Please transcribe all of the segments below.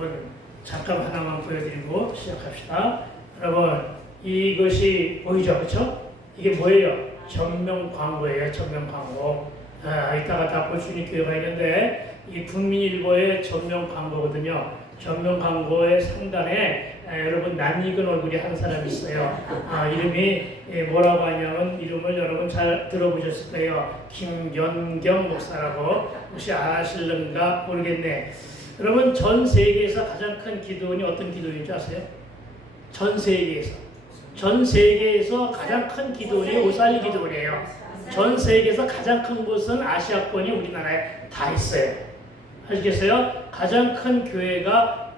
한번 잠깐 하나만 보여드리고 시작합시다. 여러분, 이것이 보이죠? 그렇죠? 이게 뭐예요? 전면 광고예요. 전면 광고. 이따가 다 볼 수 있는 기회가 있는데 이 국민일보의 전면 광고거든요. 전면 광고의 상단에 여러분 낯익은 얼굴이 한 사람이 있어요. 이름이 뭐라고 하냐면 이름을 여러분 잘 들어보셨을 거예요. 김연경 목사라고. 혹시 아실는가 모르겠네. 여러분 전 세계에서 가장 큰 기도원이 어떤 기도원인지 아세요? 전 세계에서 가장 큰 기도원이 오살리 기도원이에요. 전 세계에서 가장 큰 곳은 아시아권이 우리나라에 다 있어요. 아시겠어요? 가장 큰 교회가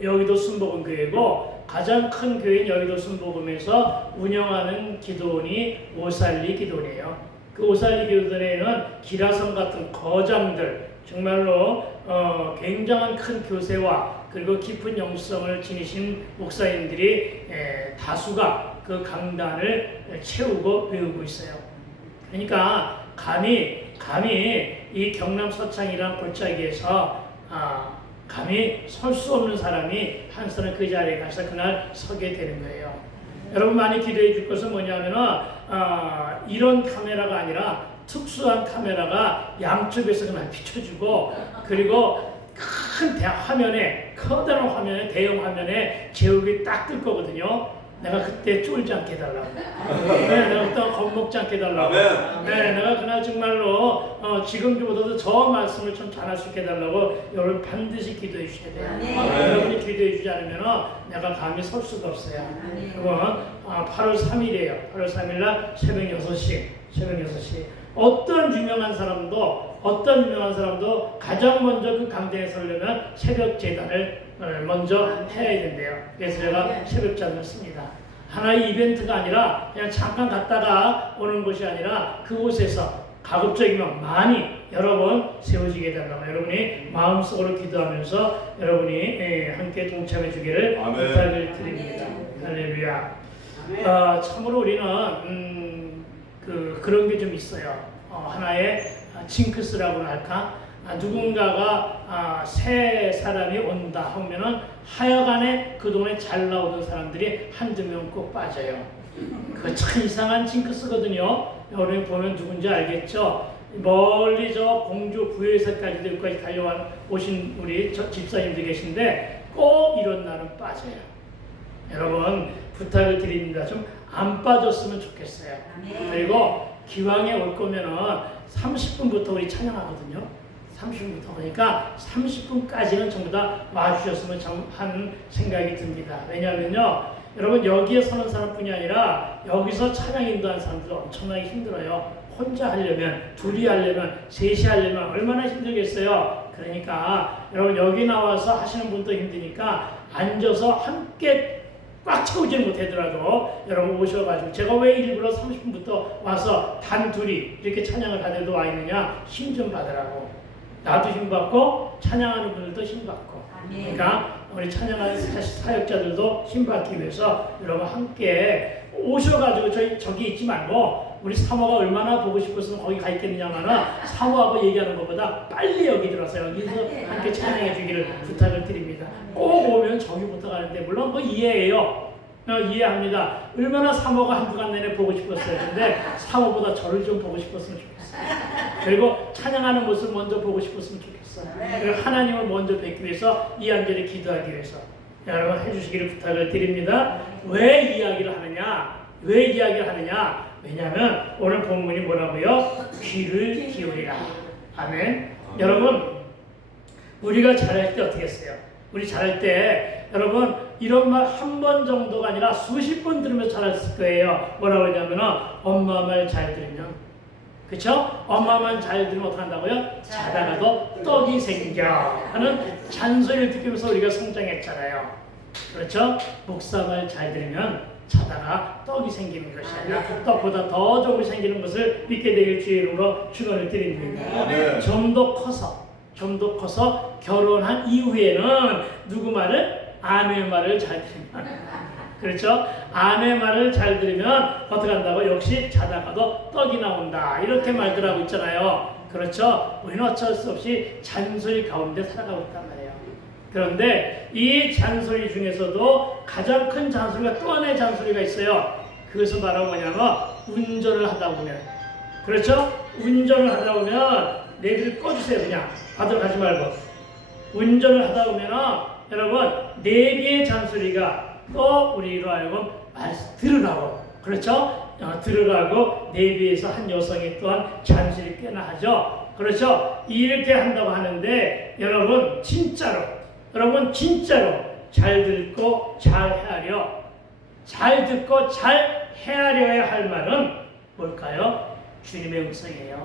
여의도 순복음교회고 가장 큰 교회인 여의도 순복음에서 운영하는 기도원이 오살리 기도원이에요. 그 오살리 기도원에는 기라성 같은 거장들, 정말로 굉장한 큰 교세와 그리고 깊은 영성을 지니신 목사님들이 다수가 그 강단을 채우고 배우고 있어요. 그러니까 감히 이 경남 서창이라는 골짜기에서 감히 설 수 없는 사람이 한 사람 그 자리에 가서 그날 서게 되는 거예요. 여러분 많이 기도해 줄 것은 뭐냐면은 이런 카메라가 아니라 특수한 카메라가 양쪽에서 그냥 비춰주고 그리고 큰 화면에 커다란 화면에 대형 화면에 제목이 딱 뜰 거거든요. 내가 그때 쫄지 않게 해달라고. 내가 그때 겁먹지 않게 해달라고. 내가 그날 정말로 지금보다도 저 말씀을 좀 잘할 수 있게 해달라고 여러분 반드시 기도해 주셔야 돼요. 여러분이 기도해 주지 않으면 내가 감히 설 수가 없어요. 그건 8월 3일이에요. 8월 3일 날 새벽 6시. 어떤 유명한 사람도 가장 먼저 그 강대에 서려면 새벽 제단을 먼저 해야 된대요. 그래서 제가 새벽 제단을 씁니다. 하나의 이벤트가 아니라 그냥 잠깐 갔다가 오는 것이 아니라 그곳에서 가급적이면 많이 여러 번 세워지게 된다면 여러분이 마음속으로 기도하면서 여러분이 함께 동참해 주기를 부탁을 드립니다. 할렐루야. 참으로 우리는 그런 게 좀 있어요. 하나의 징크스라고나 할까? 누군가가 새 사람이 온다 하면은 하여간에 그동안에 잘 나오던 사람들이 한두 명 꼭 빠져요. 그 참 이상한 징크스거든요. 여러분이 보면 누군지 알겠죠? 멀리 저 공주 부여에서까지도 여기까지 달려오신 우리 집사님들 계신데 꼭 이런 날은 빠져요. 여러분 부탁을 드립니다. 좀 안 빠졌으면 좋겠어요. 그리고 기왕에 올 거면은 30분부터 우리 찬양하거든요. 30분부터. 그러니까 30분까지는 전부 다 와주셨으면 하는 생각이 듭니다. 왜냐하면요, 여러분 여기에 서는 사람뿐이 아니라 여기서 찬양 인도하는 사람들도 엄청나게 힘들어요. 혼자 하려면, 둘이 하려면, 셋이 하려면 얼마나 힘들겠어요. 그러니까 여러분 여기 나와서 하시는 분도 힘드니까 앉아서 함께 꽉 채우지는 못하더라도 여러분 오셔가지고 제가 왜 일부러 30분부터 와서 단둘이 이렇게 찬양을 하더라도 와 있느냐, 힘 좀 받으라고. 나도 힘 받고 찬양하는 분들도 힘 받고. 그러니까 우리 찬양하는 사역자들도 힘 받기 위해서 여러분 함께 오셔가지고 저기 있지 말고 우리 사모가 얼마나 보고 싶었으면 거기 가 있겠느냐마는 사모하고 얘기하는 것보다 빨리 여기 들어서 여기서 함께 찬양해 주기를 부탁을 드립니다. 꼭 오면 저기부터 가는데 물론 뭐 이해해요. 이해합니다. 얼마나 사모가 한 주간 내내 보고 싶었어요. 근데 사모보다 저를 좀 보고 싶었으면 좋겠어요. 그리고 찬양하는 모습을 먼저 보고 싶었으면 좋겠어요. 그리고 하나님을 먼저 뵙기 위해서 이 안절에 기도하기 위해서 여러분 해주시기를 부탁을 드립니다. 왜 이야기를 하느냐? 왜냐하면 오늘 본문이 뭐라고요? 귀를 기울이라. 아멘. 여러분 우리가 잘할 때 어떻게 했어요? 우리 잘할 때 여러분 이런 말 한 번 정도가 아니라 수십 번 들으면서 잘했을 거예요. 뭐라고 하냐면 엄마 말 잘 들으면, 그렇죠? 엄마 말 잘 들으면 어떻게 한다고요? 자다가도 떡이 생겨 하는 잔소리를 듣기면서 우리가 성장했잖아요. 그렇죠? 목사 말 잘 들으면 자다가 떡이 생기는 것이 아니라 떡보다 더 좋은 생기는 것을 믿게 되길 주의 이름으로 축원을 드립니다. 좀 더 커서 결혼한 이후에는 누구 말을? 아내 말을 잘 들으면, 그렇죠? 아내 말을 잘 들으면 어떻게 한다고? 역시 자다가도 떡이 나온다. 이렇게 말들 하고 있잖아요. 그렇죠? 우리는 어쩔 수 없이 잔소리 가운데 살아가고 있단 말이에요. 그런데 이 잔소리 중에서도 가장 큰 잔소리가 또 하나의 잔소리가 있어요. 그것은 바로 뭐냐면 운전을 하다 보면, 그렇죠? 운전을 하다 보면 내비를 꺼주세요. 그냥 받으러 가지 말고. 운전을 하다 보면 여러분 내비의 잔소리가 또 우리로 하여금 들으라고, 그렇죠? 들으라고 내비에서 한 여성이 또한 잔소리 꽤나 하죠. 그렇죠? 이렇게 한다고 하는데 여러분 진짜로 잘 듣고 잘 헤아려, 잘 듣고 잘 헤아려야 할 말은 뭘까요? 주님의 음성이에요.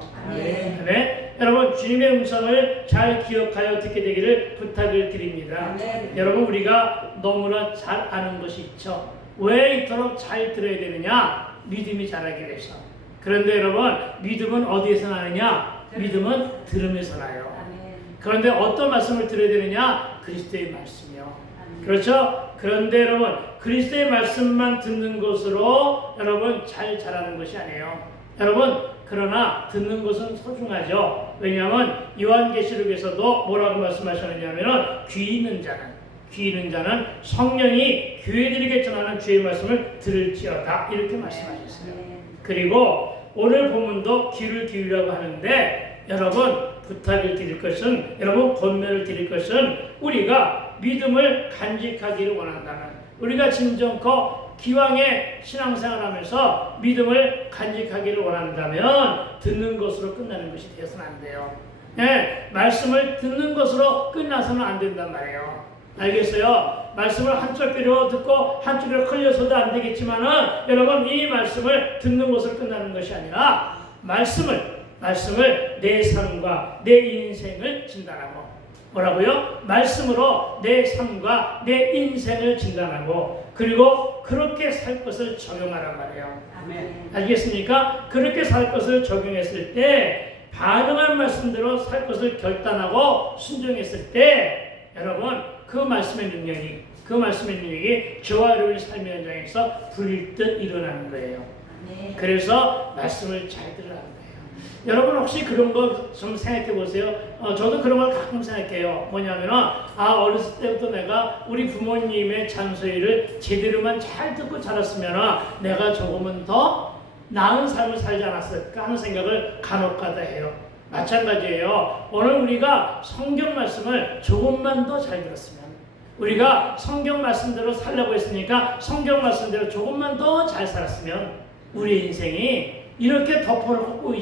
네? 여러분 주님의 음성을 잘 기억하여 듣게 되기를 부탁을 드립니다. 여러분 우리가 너무나 잘 아는 것이 있죠. 왜 이토록 잘 들어야 되느냐? 믿음이 자라기 위해서. 그런데 여러분 믿음은 어디에서 나느냐? 믿음은 들으면서 나요. 그런데 어떤 말씀을 들어야 되느냐? 그리스도의 말씀이요. 그렇죠? 그런데 여러분 그리스도의 말씀만 듣는 것으로 여러분 잘 자라는 것이 아니에요. 여러분 그러나 듣는 것은 소중하죠. 왜냐하면 요한계시록에서도 뭐라고 말씀하셨느냐면 귀 있는 자는 성령이 교회들에게 전하는 주의 말씀을 들을지어다 이렇게 말씀하셨어요. 그리고 오늘 본문도 귀를 기울이라고 하는데 여러분 부탁을 드릴 것은, 여러분 권면을 드릴 것은 우리가 믿음을 간직하기를 원한다는, 우리가 진정코 기왕에 신앙생활하면서 믿음을 간직하기를 원한다면 듣는 것으로 끝나는 것이 되어서는 안 돼요. 네, 말씀을 듣는 것으로 끝나서는 안 된단 말이에요. 알겠어요? 말씀을 한쪽 귀로 듣고 한쪽 귀로 흘려서도 안 되겠지만은 여러분 이 말씀을 듣는 것으로 끝나는 것이 아니라 말씀을 내 삶과 내 인생을 진단하고, 뭐라고요? 말씀으로 내 삶과 내 인생을 진단하고 그리고 그렇게 살 것을 적용하란 말이에요. 아멘. 알겠습니까? 그렇게 살 것을 적용했을 때 반응한 말씀대로 살 것을 결단하고 순종했을 때 여러분 그 말씀의 능력이 저와 여러분의 삶의 현장에서 불일듯 일어나는 거예요. 아멘. 그래서 말씀을 잘 들으라는 거예요. 여러분 혹시 그런 거 좀 생각해 보세요. 저도 그런 걸 가끔 생각해요. 뭐냐면은 어렸을 때부터 내가 우리 부모님의 잔소리를 제대로만 잘 듣고 자랐으면 내가 조금은 더 나은 삶을 살지 않았을까 하는 생각을 간혹가다 해요. 마찬가지예요. 오늘 우리가 성경 말씀을 조금만 더 잘 들었으면, 우리가 성경 말씀대로 살려고 했으니까 성경 말씀대로 조금만 더 잘 살았으면 우리 인생이 이렇게 덮어놓고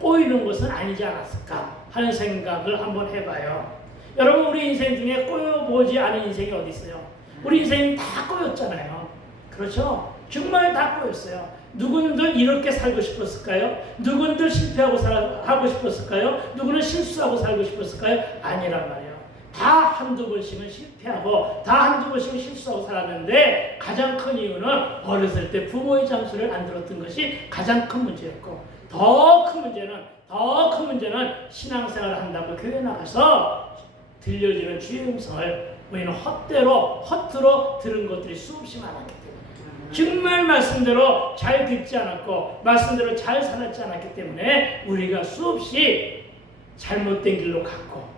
꼬이는 것은 아니지 않았을까 하는 생각을 한번 해봐요. 여러분 우리 인생 중에 꼬여보지 않은 인생이 어디 있어요? 우리 인생이 다 꼬였잖아요. 그렇죠? 정말 다 꼬였어요. 누구는 이렇게 살고 싶었을까요? 누구는 실패하고 하고 싶었을까요? 누구는 실수하고 살고 싶었을까요? 아니란 말이에요. 다 한두 번씩은 실패하고 다 한두 번씩은 실수하고 살았는데 가장 큰 이유는 어렸을 때 부모의 잔소리를 안 들었던 것이 가장 큰 문제였고, 더 큰 문제는 신앙생활을 한다고 교회 나가서 들려지는 주의 음성을 우리는 허투루 들은 것들이 수없이 많았기 때문에, 정말 말씀대로 잘 듣지 않았고 말씀대로 잘 살았지 않았기 때문에 우리가 수없이 잘못된 길로 갔고,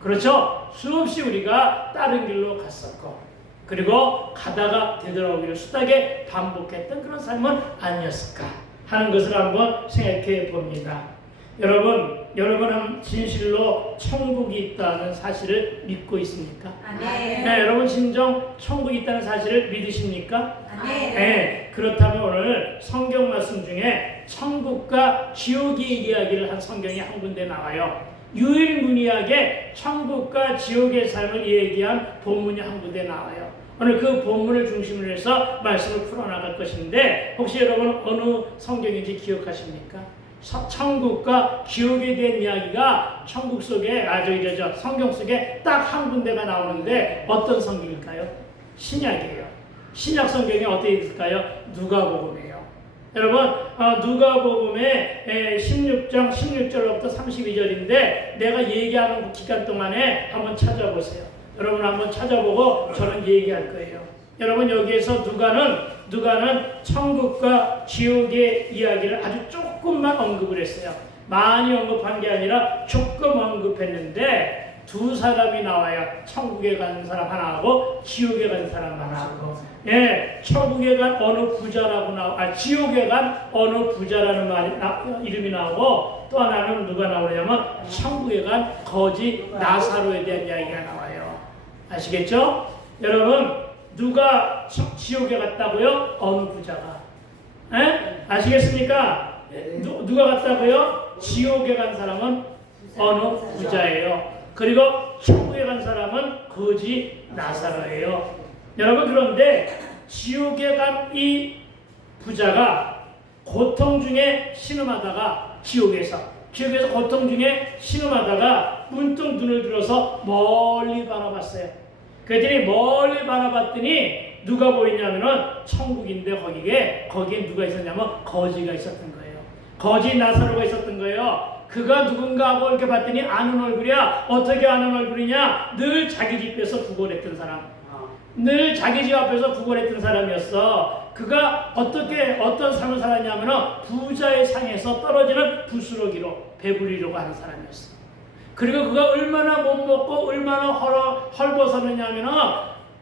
그렇죠? 수없이 우리가 다른 길로 갔었고, 그리고 가다가 되돌아오기를 수다게 반복했던 그런 삶은 아니었을까 하는 것을 한번 생각해 봅니다. 여러분은 진실로 천국이 있다는 사실을 믿고 있습니까? 네, 여러분 진정 천국이 있다는 사실을 믿으십니까? 네, 그렇다면 오늘 성경 말씀 중에 천국과 지옥의 이야기를 한 성경이 한 군데 나와요. 유일무이하게 천국과 지옥의 삶을 얘기한 본문이 한 군데 나와요. 오늘 그 본문을 중심으로 해서 말씀을 풀어나갈 것인데 혹시 여러분 어느 성경인지 기억하십니까? 천국과 지옥에 대한 이야기가 천국 속에 성경 속에 딱 한 군데가 나오는데 어떤 성경일까요? 신약이에요. 신약 성경에 어떻게 있을까요? 누가복음이에요. 여러분 누가복음의 16장 16절로부터 32절인데 내가 얘기하는 기간 동안에 한번 찾아보세요. 여러분 한번 찾아보고 저는 얘기할 거예요. 여러분 여기에서 누가는 천국과 지옥의 이야기를 아주 조금만 언급을 했어요. 많이 언급한 게 아니라 조금 언급했는데 두 사람이 나와요. 천국에 가는 사람 하나하고 지옥에 가는 사람 하나하고. 예, 천국에 간 어느 부자라고 지옥에 간 어느 부자라는 이름이 나오고, 또 하나는 누가 나오냐면 천국에 간 거지 나사로에 대한 이야기가 나와요. 아시겠죠? 여러분, 누가 지옥에 갔다고요? 어느 부자가. 예? 아시겠습니까? 누가 갔다고요? 지옥에 간 사람은 어느 부자예요. 그리고 천국에 간 사람은 거지 나사로예요. 여러분, 그런데 지옥에 간 이 부자가 고통 중에 신음하다가 지옥에서 고통 중에 신음하다가 문득 눈을 들어서 멀리 바라봤어요. 그랬더니 멀리 바라봤더니 누가 보이냐면은 천국인데 거기에 누가 있었냐면 거지가 있었던 거예요. 거지 나사로가 있었던 거예요. 그가 누군가 하고 이렇게 봤더니 아는 얼굴이야. 어떻게 아는 얼굴이냐? 늘 자기 집에서 구걸했던 사람. 늘 자기 집 앞에서 구걸했던 사람이었어. 그가 어떤 삶을 살았냐면 부자의 상에서 떨어지는 부스러기로 배부리려고 하는 사람이었어. 그리고 그가 얼마나 못 먹고 얼마나 헐벗었느냐면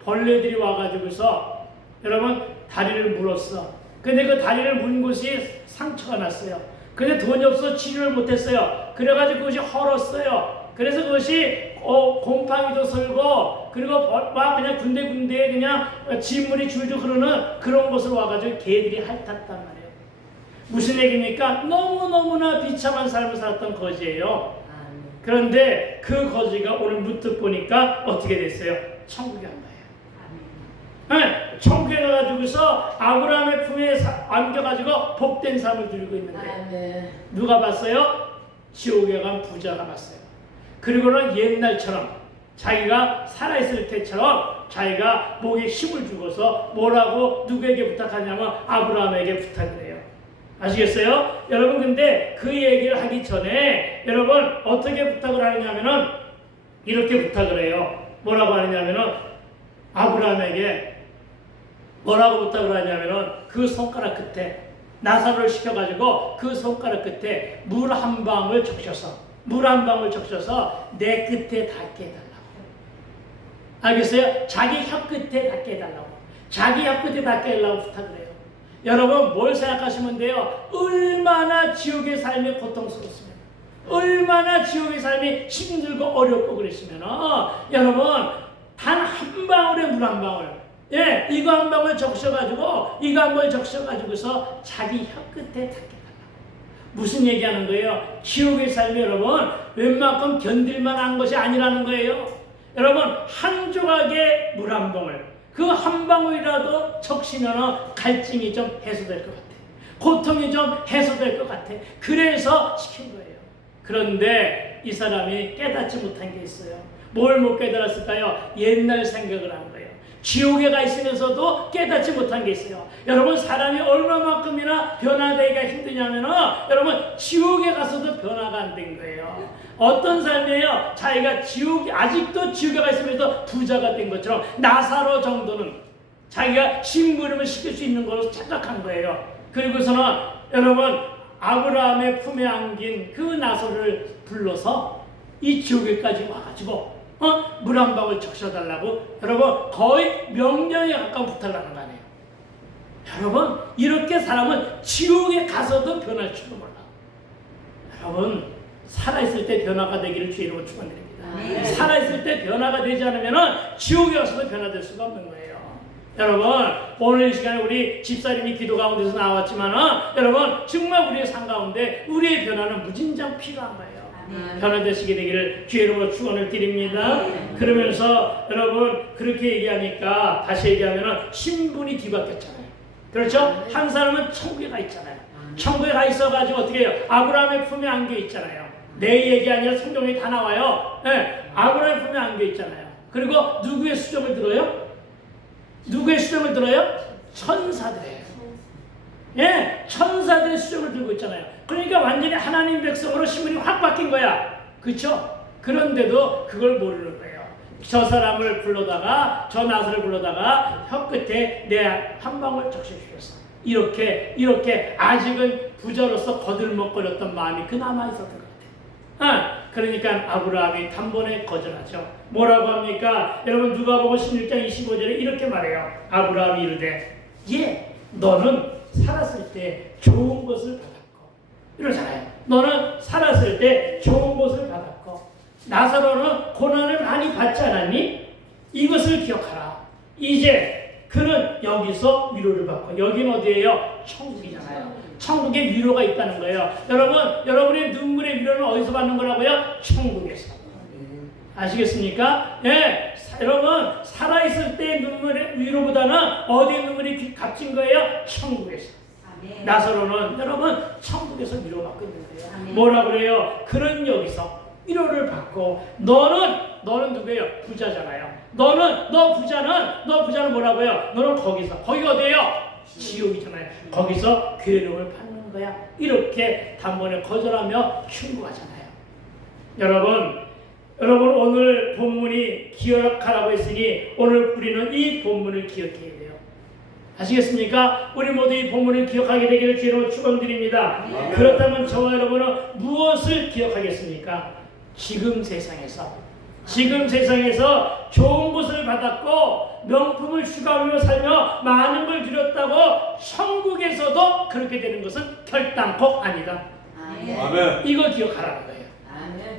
벌레들이 와가지고서 여러분 다리를 물었어. 근데 그 다리를 문 곳이 상처가 났어요. 근데 돈이 없어서 치료를 못했어요. 그래가지고 그것이 헐었어요. 그래서 그것이 곰팡이도 설고, 그리고 막 그냥 군데군데 그냥 진물이 줄줄 흐르는 그런 곳으로 와가지고 개들이 핥았단 말이에요. 무슨 얘기입니까? 너무너무나 비참한 삶을 살았던 거지예요. 그런데 그 거지가 오늘 문득 보니까 어떻게 됐어요? 천국에 간 거예요. 네, 천국에 가가지고서 아브라함의 품에 안겨가지고 복된 삶을 누리고 있는데 누가 봤어요? 지옥에 간 부자가 봤어요. 그리고는 옛날처럼 자기가 살아있을 때처럼 자기가 목에 힘을 주고서 뭐라고 누구에게 부탁하냐면 아브라함에게 부탁을 해요. 아시겠어요? 여러분, 근데 그 얘기를 하기 전에 여러분 어떻게 부탁을 하느냐면은 이렇게 부탁을 해요. 뭐라고 하느냐면은 아브라함에게 뭐라고 부탁을 하냐면은 그 손가락 끝에 나사로를 시켜가지고 그 손가락 끝에 물 한 방울 적셔서 내 끝에 닿게 해달라고. 알겠어요? 자기 혀 끝에 닿게 해달라고. 자기 혀 끝에 닿게 해달라고 부탁을 해요. 여러분, 뭘 생각하시면 돼요? 얼마나 지옥의 삶이 고통스럽으면, 얼마나 지옥의 삶이 힘들고 어렵고 그랬으면 여러분 단 한 방울의 물 한 방울, 이거 한 방울 적셔가지고서 자기 혀 끝에 닿게. 무슨 얘기하는 거예요? 지옥의 삶이 여러분 웬만큼 견딜만한 것이 아니라는 거예요. 여러분, 한 조각의 물 한 방울, 그 한 방울이라도 적시면 갈증이 좀 해소될 것 같아. 고통이 좀 해소될 것 같아. 그래서 시킨 거예요. 그런데 이 사람이 깨닫지 못한 게 있어요. 뭘 못 깨달았을까요? 옛날 생각을 한 거예요. 지옥에 가 있으면서도 깨닫지 못한 게 있어요. 여러분, 사람이 얼마만큼이나 변화되기가 힘드냐면 여러분 지옥에 가서도 변화가 안 된 거예요. 어떤 삶이에요? 자기가 아직도 지옥에 가 있으면서 부자가 된 것처럼 나사로 정도는 자기가 심부름을 시킬 수 있는 걸로 착각한 거예요. 그리고서는 여러분 아브라함의 품에 안긴 그 나사로를 불러서 이 지옥에까지 와가지고 물 한 방울 적셔달라고 여러분 거의 명령에 가까운 부탁을 하는 거 아니에요. 여러분, 이렇게 사람은 지옥에 가서도 변할 줄도 몰라. 여러분, 살아있을 때 변화가 되기를 주의 이름으로 축원드립니다. 살아있을 때 변화가 되지 않으면 지옥에 가서도 변화될 수가 없는 거예요. 여러분, 오늘 이 시간에 우리 집사님이 기도 가운데서 나왔지만 여러분 정말 우리의 삶 가운데 우리의 변화는 무진장 필요한 거예요. 변화되시게 되기를 주의 이름으로 축원을 드립니다. 그러면서 여러분 그렇게 얘기하니까 다시 얘기하면 신분이 뒤바뀌었잖아요. 그렇죠? 한 사람은 천국에 가 있잖아요. 천국에 가 있어가지고 어떻게 해요? 아브라함의 품에 안겨 있잖아요. 내 얘기 아니라 성경에 다 나와요. 아브라함의 품에 안겨 있잖아요. 그리고 누구의 수정을 들어요? 누구의 수정을 들어요? 천사들이에요. 천사들의 수정을 들고 있잖아요. 그러니까 완전히 하나님 백성으로 신분이 확 바뀐 거야. 그렇죠? 그런데도 그걸 모르는 거예요. 저 사람을 불러다가 저 나사를 불러다가 혀 끝에 내 한 방울 적셔주셨어. 이렇게 아직은 부자로서 거들먹거렸던 마음이 그나마 있었던 것 같아요. 그러니까 아브라함이 단번에 거절하죠. 뭐라고 합니까? 여러분 누가복음 16장 25절에 이렇게 말해요. 아브라함이 이르되 너는 살았을 때 좋은 것을 받았고 이러잖아요. 너는 살았을 때 좋은 것을 받았고 나사로는 고난을 많이 받지 않았니? 이것을 기억하라. 이제 그는 여기서 위로를 받고 여긴 어디예요? 천국이잖아요. 천국에 위로가 있다는 거예요. 여러분의 눈물의 위로는 어디서 받는 거라고요? 천국에서. 아시겠습니까? 예, 여러분 살아있을 때 눈물의 위로보다는 어디에 눈물이 값진 거예요? 천국에서. 나사로는 여러분 천국에서 위로받고 있는 거예요. 뭐라 그래요? 그런 여기서 위로를 받고 너는 누구예요? 부자잖아요. 너 부자는 뭐라고요? 너는 거기 어디예요? 지옥이잖아요. 거기서 괴로움을 받는 거야. 이렇게 단번에 거절하며 충고하잖아요. 여러분 오늘 본문이 기억하라고 했으니 오늘 우리는 이 본문을 기억해야 돼요. 아시겠습니까? 우리 모두 이 본문을 기억하게 되기를 주로 축원드립니다. 그렇다면 저와 여러분은 무엇을 기억하겠습니까? 지금 세상에서 좋은 것을 받았고 명품을 추구하며 살며 많은 걸 누렸다고 천국에서도 그렇게 되는 것은 결단코 아니다. 아멘. 이거 기억하라는 거예요.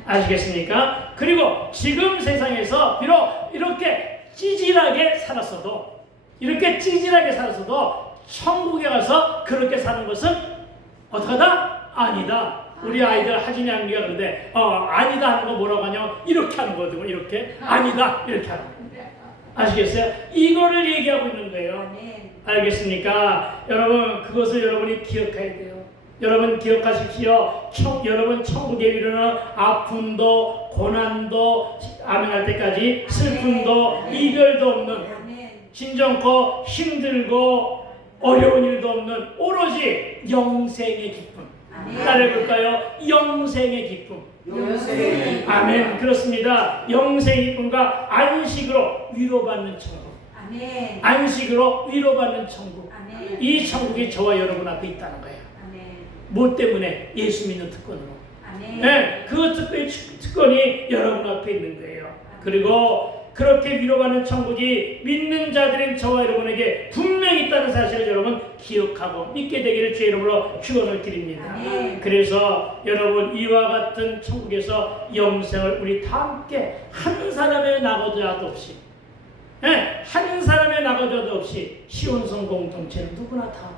아시겠습니까? 그리고 지금 세상에서 비록 이렇게 찌질하게 살았어도 천국에 가서 그렇게 사는 것은 어떡하다? 아니다. 우리 아이들 하진이 언니가 그러는데 아니다 하는 거 뭐라고 하냐면 이렇게 하는 거거든요. 이렇게 아니다 이렇게 하는 거. 아시겠어요? 이거를 얘기하고 있는 거예요. 알겠습니까? 여러분 그것을 여러분이 기억해야 돼요. 여러분 기억하십시오. 여러분 천국의 위로는 아픔도 고난도 아멘할 때까지 슬픔도 이별도 없는 진정코 힘들고 어려운 일도 없는 오로지 영생의 기쁨. 따라해볼까요? 영생의 기쁨. 아멘. 그렇습니다. 영생의 기쁨과 안식으로 위로받는 천국. 안식으로 위로받는 천국. 이 천국이 저와 여러분 앞에 있다는 거예요. 뭐 때문에? 예수 믿는 특권으로. 네, 그 특권이 여러분 앞에 있는 거예요. 그리고 그렇게 위로받는 천국이 믿는 자들인 저와 여러분에게 분명히 있다는 사실을 여러분 기억하고 믿게 되기를 주의 이름으로 축원을 드립니다. 그래서 여러분 이와 같은 천국에서 영생을 우리 다 함께 한 사람의 나고자도 없이 한 사람의 나고자도 없이 시온성 공동체는 누구나 다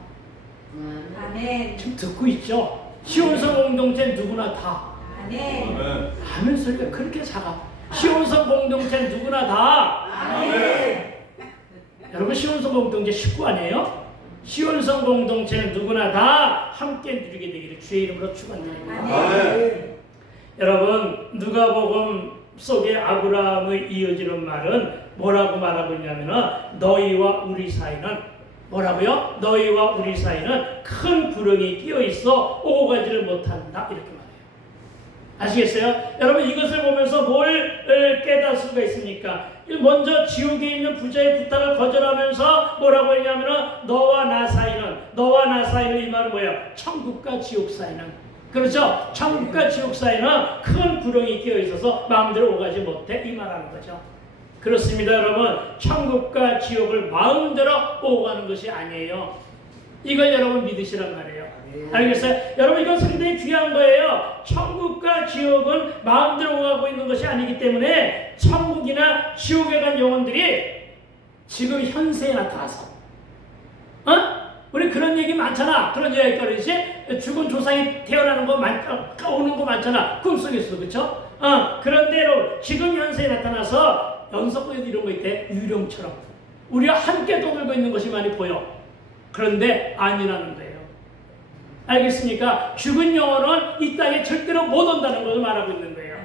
지금 듣고 있죠? 시온성 공동체는 누구나 다 아멘 소리가 그렇게 작아. 시온성 공동체는 누구나 다. 아멘. 여러분 시온성 공동체 식구 아니에요? 시온성 공동체는 누구나 다 함께 누리게 되기를 주의 이름으로 축원드립니다. 여러분 누가복음 속에 아브라함의 이어지는 말은 뭐라고 말하고 있냐면은 너희와 우리 사이는 뭐라고요? 너희와 우리 사이는 큰 구렁이 끼어 있어 오고 가지를 못한다 이렇게 말해요. 아시겠어요? 여러분 이것을 보면서 뭘 깨달을 수가 있습니까? 먼저 지옥에 있는 부자의 부탁을 거절하면서 뭐라고 했냐면은 너와 나 사이는 이 말은 뭐예요? 천국과 지옥 사이는 그렇죠? 천국과 지옥 사이는 큰 구렁이 끼어 있어서 마음대로 오가지 못해 이 말하는 거죠. 그렇습니다 여러분. 천국과 지옥을 마음대로 오가는 것이 아니에요. 이걸 여러분 믿으시란 말이에요. 알겠어요? 여러분 이건 상당히 귀한 거예요. 천국과 지옥은 마음대로 오가고 있는 것이 아니기 때문에 천국이나 지옥에 간 영혼들이 지금 현세에 나타나서 우리 그런 얘기 많잖아. 그런 얘기 그러지? 죽은 조상이 태어나는 거 오는 거 많잖아. 꿈속에서도 그렇죠? 그런데 지금 현세에 나타나서 연속구에도 이런 거 있대. 유령처럼 우리와 함께 떠들고 있는 것이 많이 보여. 그런데 아니라는 거예요. 알겠습니까? 죽은 영혼은 이 땅에 절대로 못 온다는 것을 말하고 있는 거예요.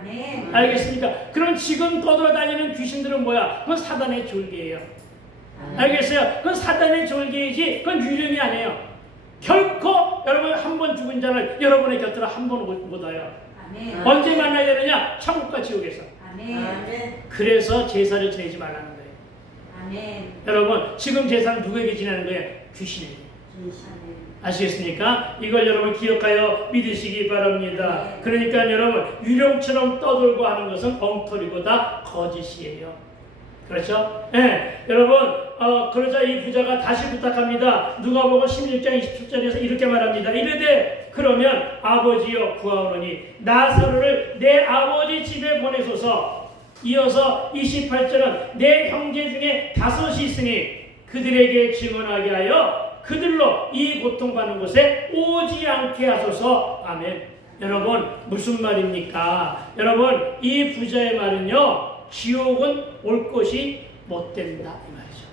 알겠습니까? 그럼 지금 떠돌아다니는 귀신들은 뭐야? 그건 사단의 졸개예요. 알겠어요? 그건 사단의 졸개이지 그건 유령이 아니에요. 결코 여러분 한 번 죽은 자는 여러분의 곁으로 한 번 못 와요. 언제 만나야 되느냐? 천국과 지옥에서. 그래서 제사를 지내지 말라는 거예요. 여러분 지금 제사는 누구에게 지내는 거예요? 귀신에게. 아시겠습니까? 이걸 여러분 기억하여 믿으시기 바랍니다. 그러니까 여러분 유령처럼 떠들고 하는 것은 엉터리고 다 거짓이에요. 그렇죠? 네. 여러분 그러자 이 부자가 다시 부탁합니다. 누가복음 16장 27절에서 이렇게 말합니다. 이르되 그러면 아버지여 구하오노니 나사로를 내 아버지 집에 보내소서. 이어서 28절은 내 형제 중에 5이 있으니 그들에게 증언하게 하여 그들로 이 고통받는 곳에 오지 않게 하소서. 아멘. 여러분 무슨 말입니까? 여러분 이 부자의 말은요, 지옥은 올 것이 못 된다 이 말이죠.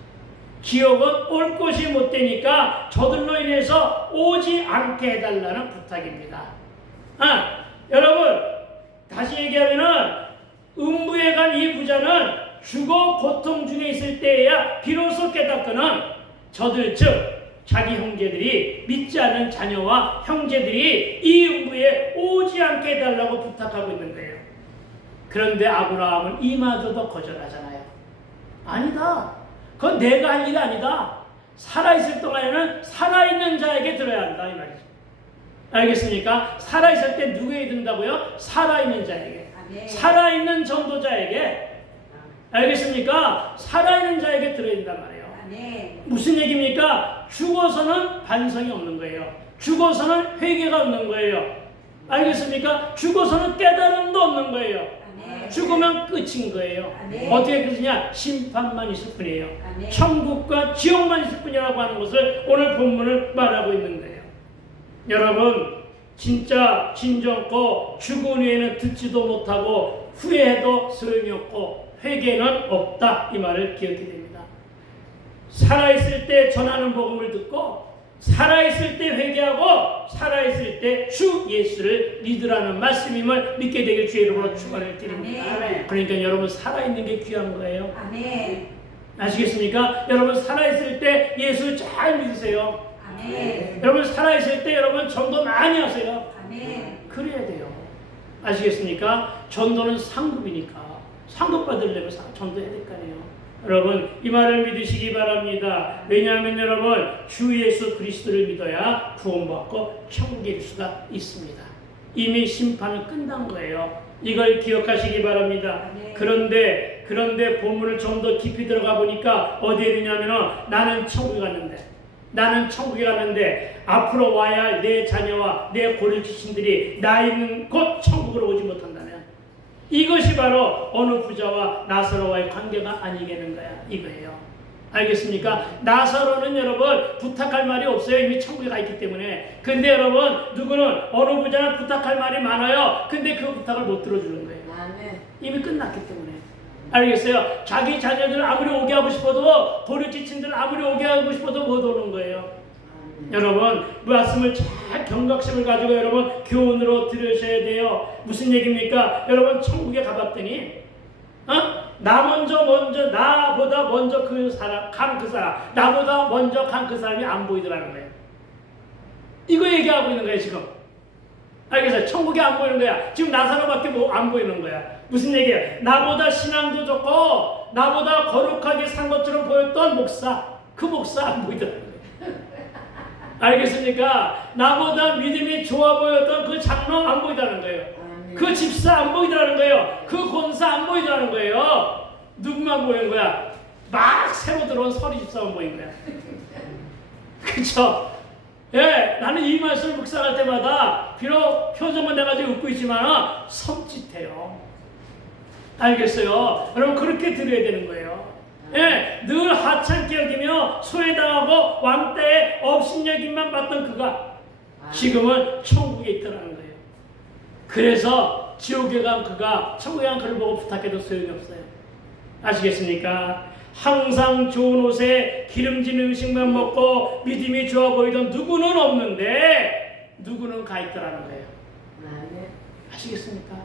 지옥은 올 것이 못 되니까 저들로 인해서 오지 않게 해달라는 부탁입니다. 여러분 다시 얘기하면은 음부에 간 이 부자는 죽어 고통 중에 있을 때에야 비로소 깨닫거는 저들 즉 자기 형제들이, 믿지 않는 자녀와 형제들이 이 음부에 오지 않게 해달라고 부탁하고 있는 거예요. 그런데 아브라함은 이마저도 거절하잖아요. 아니다. 그건 내가 할 일이 아니다. 살아있을 동안에는 살아있는 자에게 들어야 한다 이 말이죠. 알겠습니까? 살아있을 때 누구에게 든다고요? 살아있는 자에게. 살아있는 전도자에게. 알겠습니까? 살아있는 자에게 들어야 된단 말이에요. 무슨 얘기입니까? 죽어서는 반성이 없는 거예요. 죽어서는 회개가 없는 거예요. 알겠습니까? 죽어서는 깨달음도 없는 거예요. 죽으면 끝인 거예요. 어떻게 끝이냐? 심판만 있을 뿐이에요. 천국과 지옥만 있을 뿐이라고 하는 것을 오늘 본문을 말하고 있는 거예요. 여러분 진짜 진정코 죽은 후에는 듣지도 못하고 후회해도 소용이 없고 회개는 없다 이 말을 기억해야 됩니다. 살아있을 때 전하는 복음을 듣고 살아있을 때 회개하고 살아있을 때 주 예수를 믿으라는 말씀임을 믿게 되길 주의 이름으로 축원을 드립니다. 그러니까 여러분 살아있는 게 귀한 거예요. 아시겠습니까? 여러분 살아있을 때 예수 잘 믿으세요. 여러분 살아있을 때 여러분 전도 많이 하세요. 그래야 돼요. 아시겠습니까? 전도는 상급이니까 상급 받으려면 전도해야 될 거 아니에요. 여러분 이 말을 믿으시기 바랍니다. 왜냐하면 여러분 주 예수 그리스도를 믿어야 구원받고 천국에 이를 수가 있습니다. 이미 심판은 끝난 거예요. 이걸 기억하시기 바랍니다. 그런데 본문을 좀 더 깊이 들어가 보니까 어디에 있냐면은 나는 천국에 갔는데 앞으로 와야 할 내 자녀와 내 고를 지친들이 나 있는 곳 천국으로 오지 못한다면 이것이 바로 어느 부자와 나사로와의 관계가 아니겠는가요? 이거예요. 알겠습니까? 나사로는 여러분 부탁할 말이 없어요. 이미 천국에 가 있기 때문에. 근데 여러분 누구는 어느 부자는 부탁할 말이 많아요. 근데 그 부탁을 못 들어주는 거예요. 이미 끝났기 때문에. 알겠어요? 자기 자녀들 아무리 오게 하고 싶어도 고를 지친들 아무리 오게 하고 싶어도 못 오는 거예요. 여러분 말씀을 잘 경각심을 가지고 여러분 교훈으로 들으셔야 돼요. 무슨 얘기입니까? 여러분 천국에 가봤더니 나보다 먼저 그 사람 나보다 먼저 간 그 사람이 안 보이더라는 거예요. 이거 얘기하고 있는 거예요 지금. 알겠어요? 천국에 안 보이는 거야. 지금 나사로밖에 안 보이는 거야. 무슨 얘기예요? 나보다 신앙도 좋고 나보다 거룩하게 산 것처럼 보였던 그 목사 안 보이더라는 거예요. 알겠습니까? 나보다 믿음이 좋아 보였던 그 장로 안 보이더라는 거예요. 그 집사 안 보이더라는 거예요. 그 권사 안 보이더라는 거예요. 누구만 보이는 거야? 막 새로 들어온 서리 집사만 보이는 거야. 그렇죠? 예, 나는 이 말씀을 묵상할 때마다 비록 표정은 내가 지금 웃고 있지만 섬찟해요. 알겠어요? 여러분 그렇게 들어야 되는 거예요. 예, 늘 하찮게 여기며 소외당하고 왕 때에 업신여김만 받던 그가 지금은 천국에 있더라는 거예요. 그래서 지옥에 간 그가 천국에 간 그를 보고 부탁해도 소용이 없어요. 아시겠습니까? 항상 좋은 옷에 기름진 음식만 먹고 믿음이 좋아 보이던 누구는 없는데 누구는 가 있더라는 거예요. 아시겠습니까?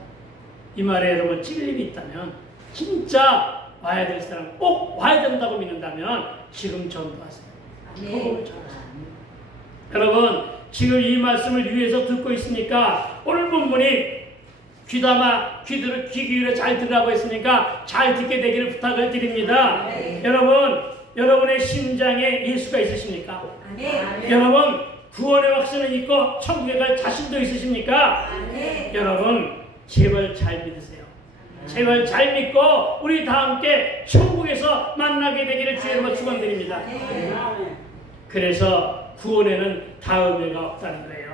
이 말에 여러분 찔림이 있다면 진짜 와야 될 사람 꼭 와야 된다고 믿는다면 지금 전도하세요. 복음을 전하세요. 여러분 지금 이 말씀을 위해서 듣고 있으니까 오늘 본문이 귀 기울여 잘 들으라고 했으니까 잘 듣게 되기를 부탁을 드립니다. 여러분 여러분의 심장에 예수가 있으십니까? 아멘. 여러분 구원의 확신을 믿고 천국에 갈 자신도 있으십니까? 아멘. 여러분 제발 잘 믿으세요. 제발 잘 믿고 우리 다 함께 천국에서 만나게 되기를 주의 이름으로 축원드립니다. 그래서 구원에는 다음에가 없다는 거예요.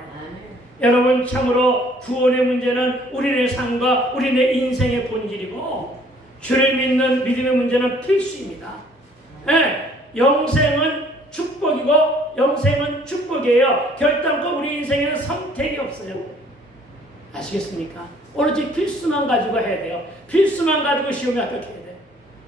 여러분 참으로 구원의 문제는 우리의 삶과 우리의 인생의 본질이고 주를 믿는 믿음의 문제는 필수입니다. 네, 영생은 축복이고 영생은 축복이에요. 결단코 우리 인생에는 선택이 없어요. 아시겠습니까? 오로지 필수만 가지고 해야 돼요. 필수만 가지고 시험에 합격해야 돼요.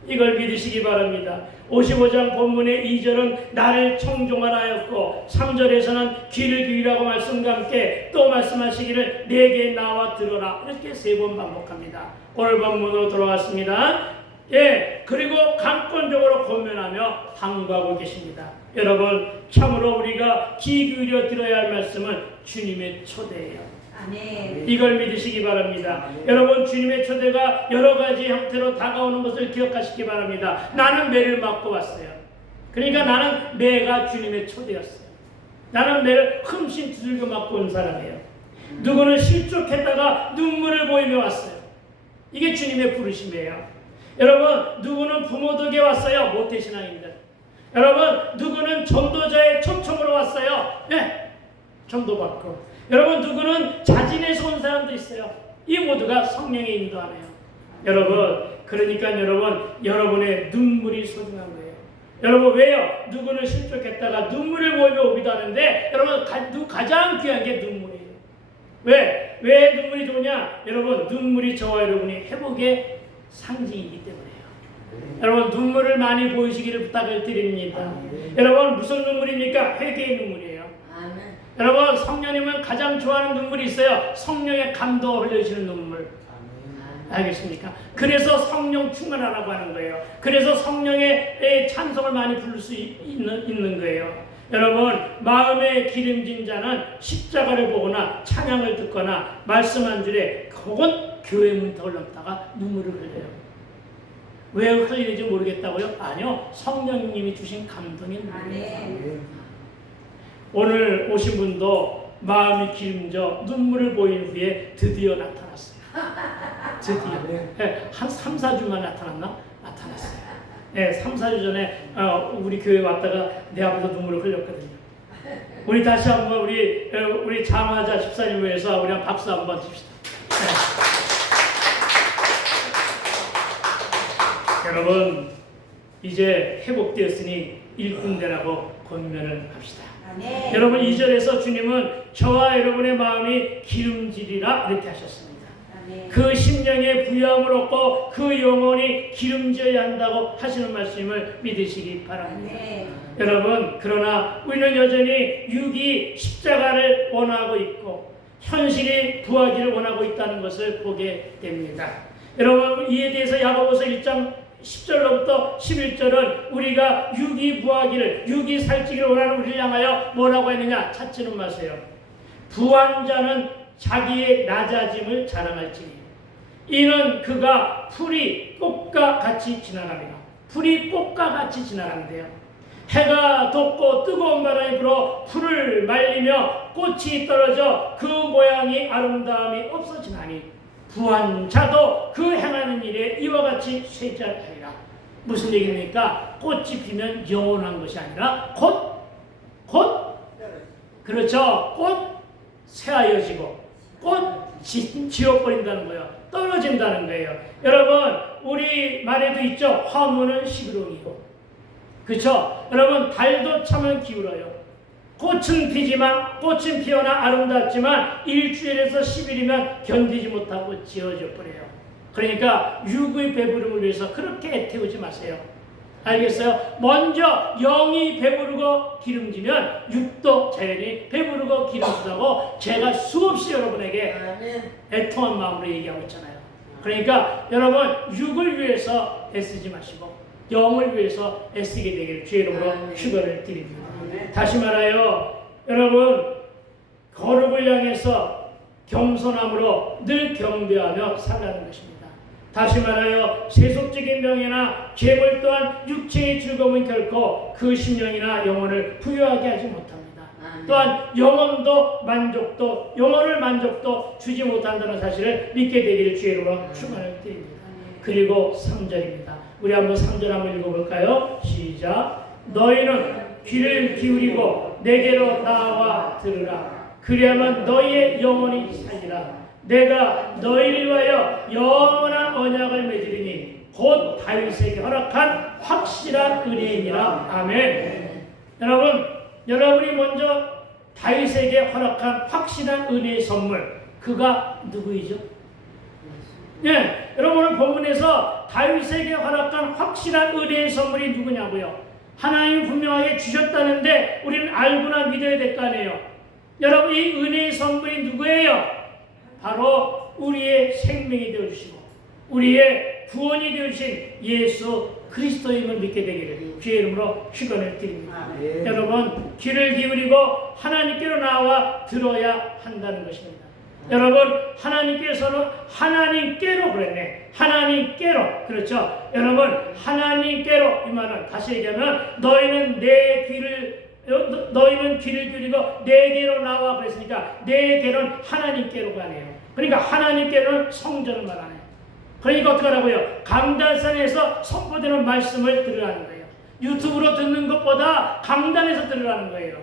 이걸 믿으시기 바랍니다. 55장 본문의 2절은 나를 청종하라였고 3절에서는 귀를 기울이라고 말씀과 함께 또 말씀하시기를 내게 나와 들어라 이렇게 3번 반복합니다. 오늘 본문으로 돌아왔습니다. 예, 그리고 강권적으로 권면하며 당부하고 계십니다. 여러분 참으로 우리가 귀 기울여 들어야 할 말씀은 주님의 초대예요. 아멘. 이걸 믿으시기 바랍니다. 여러분 주님의 초대가 여러 가지 형태로 다가오는 것을 기억하시기 바랍니다. 나는 매를 맞고 왔어요. 그러니까 나는 매가 주님의 초대였어요. 나는 매를 흠씬 두들겨 맞고 온 사람이에요. 누구는 실족했다가 눈물을 보이며 왔어요. 이게 주님의 부르심이에요. 여러분 누구는 부모 덕에 왔어요. 모태신앙인들. 여러분 누구는 전도자의 초청으로 왔어요. 네, 전도받고. 여러분 누구는 자진해서 온 사람도 있어요. 이 모두가 성령의 인도하네요. 여러분 그러니까 여러분의 눈물이 소중한 거예요. 여러분 왜요? 누구는 실족했다가 눈물을 보이며 오기도 하는데 여러분 가장 귀한 게 눈물이에요. 왜 눈물이 좋으냐? 여러분 눈물이 저와 여러분이 회복의 상징이기 때문에요. 여러분 눈물을 많이 보이시기를 부탁을 드립니다. 여러분 무슨 눈물입니까? 회개의 눈물이에요. 여러분 성령님은 가장 좋아하는 눈물이 있어요. 성령의 감동을 흘려주시는 눈물. 알겠습니까? 그래서 성령 충만하라고 하는 거예요. 그래서 성령의 찬송을 많이 부를 수 있는 거예요. 여러분 마음에 기름진 자는 십자가를 보거나 찬양을 듣거나 말씀 한 줄에 혹은 교회 문턱을 넘다가 눈물을 흘려요. 왜 흘리는지 모르겠다고요? 아니요. 성령님이 주신 감동의 눈물이에요. 오늘 오신 분도 마음이 기름져 눈물을 보인 후에 드디어 나타났어요. 드디어. 한 3, 4주만 나타났나? 나타났어요. 네, 3, 4주 전에 우리 교회 왔다가 내 앞에서 눈물을 흘렸거든요. 우리 다시 한번 우리 장하자 집사님 위해서 우리 한 박수 한번 칩시다. 네. 여러분 이제 회복되었으니 일꾼 되라고 권면을 합시다. 아멘. 여러분 2절에서 주님은 저와 여러분의 마음이 기름지리라 이렇게 하셨습니다. 아멘. 그 심령에 부여함을 얻고 그 영혼이 기름져야 한다고 하시는 말씀을 믿으시기 바랍니다. 아멘. 여러분 그러나 우리는 여전히 육이 십자가를 원하고 있고 현실이 부하기를 원하고 있다는 것을 보게 됩니다. 여러분 이에 대해서 야고보서 1장 10절로부터 11절은 우리가 육이 부하기를 육이 살찌기를 원하는 우리를 향하여 뭐라고 했느냐 찾지는 마세요. 부한 자는 자기의 낮아짐을 자랑할지니 이는 그가 풀이 꽃과 같이 지나갑니다. 풀이 꽃과 같이 지나간대요. 해가 돋고 뜨거운 바람이 불어 풀을 말리며 꽃이 떨어져 그 모양이 아름다움이 없어지나니 부한 자도 그 행하는 일에 이와 같이 쇠잔하리라. 무슨 얘기입니까? 꽃이 피면 영원한 것이 아니라 곧 그렇죠. 꽃 쇠하여지고 꽃 지워버린다는 거예요. 떨어진다는 거예요. 여러분 우리 말에도 있죠. 화무는 시그롱이고 그렇죠. 여러분 달도 차면 기울어요. 꽃은 피지만 꽃은 피어나 아름답지만 일주일에서 10일이면 견디지 못하고 지어져 버려요. 그러니까 육의 배부름을 위해서 그렇게 애태우지 마세요. 알겠어요? 먼저 영이 배부르고 기름지면 육도 자연히 배부르고 기름지다고 제가 수없이 여러분에게 애통한 마음으로 얘기하고 있잖아요. 그러니까 여러분 육을 위해서 애쓰지 마시고 영을 위해서 애쓰게 되기를 주의 이름으로 축원을 드립니다. 다시 말하여 여러분 거룩을 향해서 겸손함으로 늘 경배하며 살아가는 것입니다. 다시 말하여 세속적인 명예나 재물 또한 육체의 즐거움은 결코 그 심령이나 영혼을 부유하게 하지 못합니다. 또한 영혼을 만족도 주지 못한다는 사실을 믿게 되기를 주의 이름으로 축원을 드립니다. 그리고 3절입니다. 우리 한번 3절 한번 읽어볼까요? 시작. 너희는 귀를 기울이고 내게로 나와 들으라. 그리하면 너희의 영혼이 살리라. 내가 너희를 위하여 영원한 언약을 맺으리니 곧 다윗에게 허락한 확실한 은혜이니라. 아멘. 여러분이 먼저 다윗에게 허락한 확실한 은혜의 선물, 그가 누구이죠? 네, 여러분 본문에서 다윗에게 허락한 확실한 은혜의 선물이 누구냐고요? 하나님이 분명하게 주셨다는데 우리는 알고나 믿어야 될 거 아니에요. 여러분, 이 은혜의 선물이 누구예요? 바로 우리의 생명이 되어주시고 우리의 구원이 되어주신 예수 그리스도임을 믿게 되기를 주의 이름으로 축원을 드립니다. 여러분, 귀를 기울이고 하나님께로 나와 들어야 한다는 것입니다. 여러분, 하나님께서는 하나님께로 그랬네. 하나님께로. 그렇죠? 여러분, 하나님께로, 이 말은 다시 얘기하면 너희는 귀를 기울이고 내게로 나와 그랬으니까 내게는 하나님께로가 아니에요. 그러니까 하나님께는 성전을 말하네요. 그러니까 어떻게 하라고요? 강단산에서 선포되는 말씀을 들으라는 거예요. 유튜브로 듣는 것보다 강단에서 들으라는 거예요.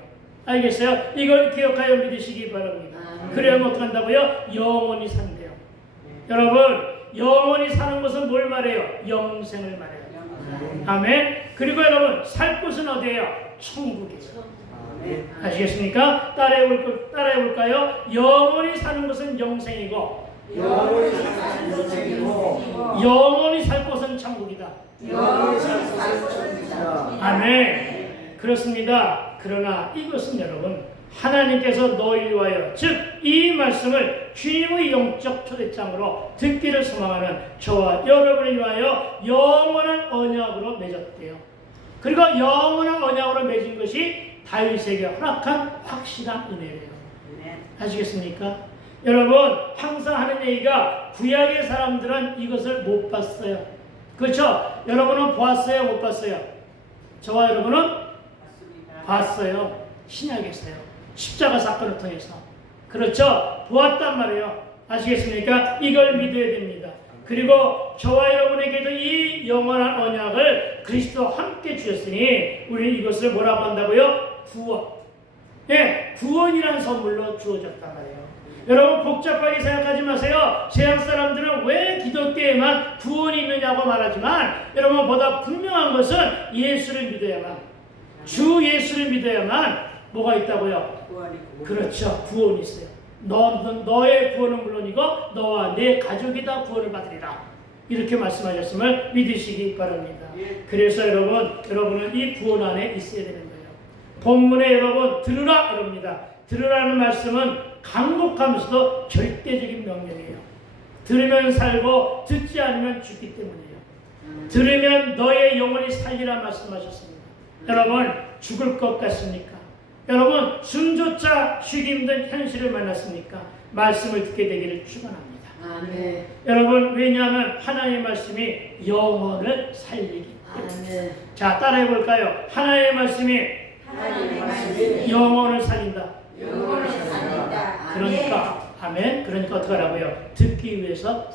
알겠어요? 이걸 기억하여 믿으시기 바랍니다. 그래야 어떻게 한다고요? 영원히 산대요. 여러분, 영원히 사는 것은 뭘 말해요? 영생을 말해요. 아멘. 그리고 여러분, 살 곳은 어디예요? 천국이에요. 아시겠습니까? 따라해볼까요? 영원히 사는 것은 영생이고 영원히 살 곳은 천국이다. 아멘. 그렇습니다. 그러나 이것은 여러분, 하나님께서 너희를 위하여, 즉 이 말씀을 주님의 영적 초대장으로 듣기를 소망하는 저와 여러분을 위하여 영원한 언약으로 맺었대요. 그리고 영원한 언약으로 맺은 것이 다윗에게 허락한 확실한 은혜래요. 아시겠습니까? 여러분, 항상 하는 얘기가 구약의 사람들은 이것을 못 봤어요. 그렇죠? 여러분은 보았어요? 못 봤어요? 저와 여러분은 봤어요. 신약에서요. 십자가 사건을 통해서. 그렇죠? 보았단 말이에요. 아시겠습니까? 이걸 믿어야 됩니다. 그리고 저와 여러분에게도 이 영원한 언약을 그리스도와 함께 주셨으니 우리는 이것을 뭐라고 한다고요? 구원. 예, 구원이라는 선물로 주어졌단 말이에요. 여러분, 복잡하게 생각하지 마세요. 세상 사람들은 왜 기독교에만 구원이 있느냐고 말하지만 여러분, 보다 분명한 것은 예수를 믿어야만, 주 예수를 믿어야만 뭐가 있다고요? 그렇죠. 구원이 있어요. 너의 구원은 물론이고 너와 내 가족이 다 구원을 받으리라. 이렇게 말씀하셨음을 믿으시기 바랍니다. 그래서 여러분은 이 구원 안에 있어야 되는 거예요. 본문에 여러분 들으라 이럽니다. 들으라는 말씀은 강력하면서도 절대적인 명령이에요. 들으면 살고 듣지 않으면 죽기 때문이에요. 들으면 너의 영혼이 살리라 말씀하셨습니다. 여러분, 죽을 것 같습니까? 여러분, 숨조차 쉬기 힘든 현실을 만났습니까? 말씀을 듣게 되기를 축원합니다. 아멘. 여러분, 왜냐하면 하나님의 말씀이 영혼을 살리기 때문에. 자, 따라해 볼까요? 하나님의 말씀이 영혼을 살린다. 영혼을 살린다. 그러니까 아멘. 그러니까 어떻게 하라고요? 듣기 위해서